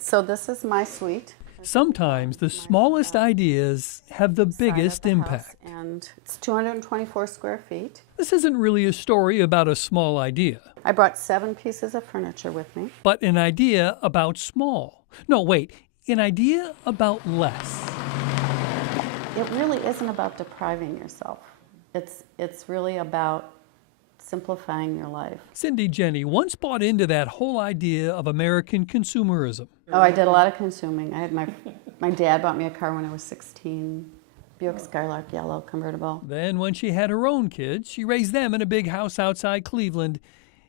So this is my suite. Sometimes the smallest ideas have the biggest impact. And it's 224 square feet. This isn't really a story about a small idea, I brought 7 pieces of furniture with me. but an idea about small. No, wait, an idea about less. It really isn't about depriving yourself. It's really about simplifying your life. Cindy Jenny once bought into that whole idea of American consumerism. Oh, I did a lot of consuming. I had my dad bought me a car when I was 16, Buick Skylark yellow convertible. Then when she had her own kids, she raised them in a big house outside Cleveland,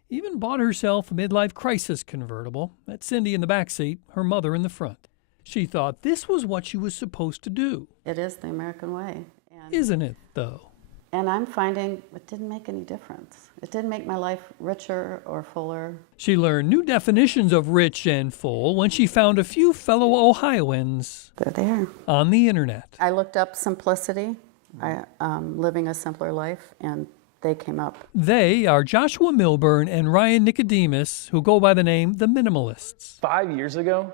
even bought herself a midlife crisis convertible. That's Cindy in the back seat, her mother in the front. She thought this was what she was supposed to do. It is the American way. Isn't it, though? And I'm finding it didn't make any difference. It didn't make my life richer or fuller. She learned new definitions of rich and full when she found a few fellow Ohioans They're there. on the internet. I looked up simplicity, living a simpler life, and they came up. They are Joshua Milburn and Ryan Nicodemus, who go by the name the Minimalists. 5 years ago,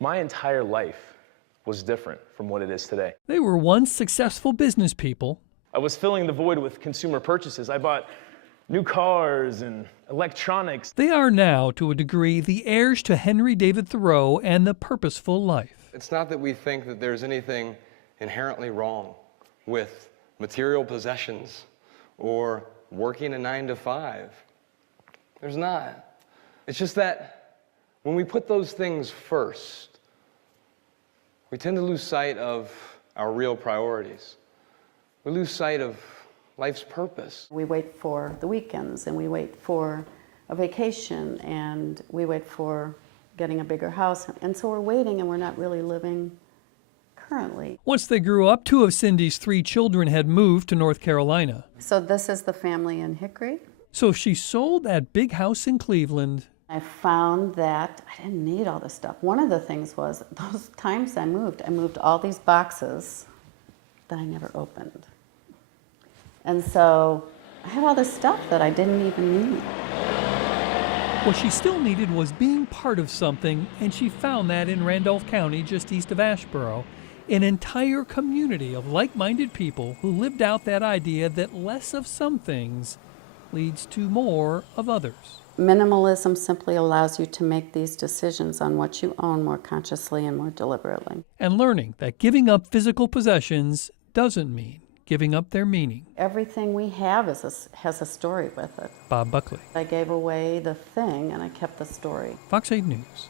my entire life was different from what it is today. They were once successful business people. I was filling the void with consumer purchases. I bought new cars and electronics. They are now, to a degree, the heirs to Henry David Thoreau and the purposeful life. It's not that we think that there's anything inherently wrong with material possessions or working a 9 to 5. There's not. It's just that when we put those things first, we tend to lose sight of our real priorities. We lose sight of life's purpose. We wait for the weekends, and we wait for a vacation, and we wait for getting a bigger house. And so we're waiting, and we're not really living currently. Once they grew up, 2 of Cindy's 3 children had moved to North Carolina. So this is the family in Hickory. So she sold that big house in Cleveland. I found that I didn't need all this stuff. One of the things was those times I moved all these boxes that I never opened. And so I had all this stuff that I didn't even need. What she still needed was being part of something, and she found that in Randolph County, just east of Asheboro, an entire community of like-minded people who lived out that idea that less of some things leads to more of others. Minimalism simply allows you to make these decisions on what you own more consciously and more deliberately. And learning that giving up physical possessions doesn't mean giving up their meaning. Everything we have has a story with it. Bob Buckley, I gave away the thing and I kept the story. Fox 8 News.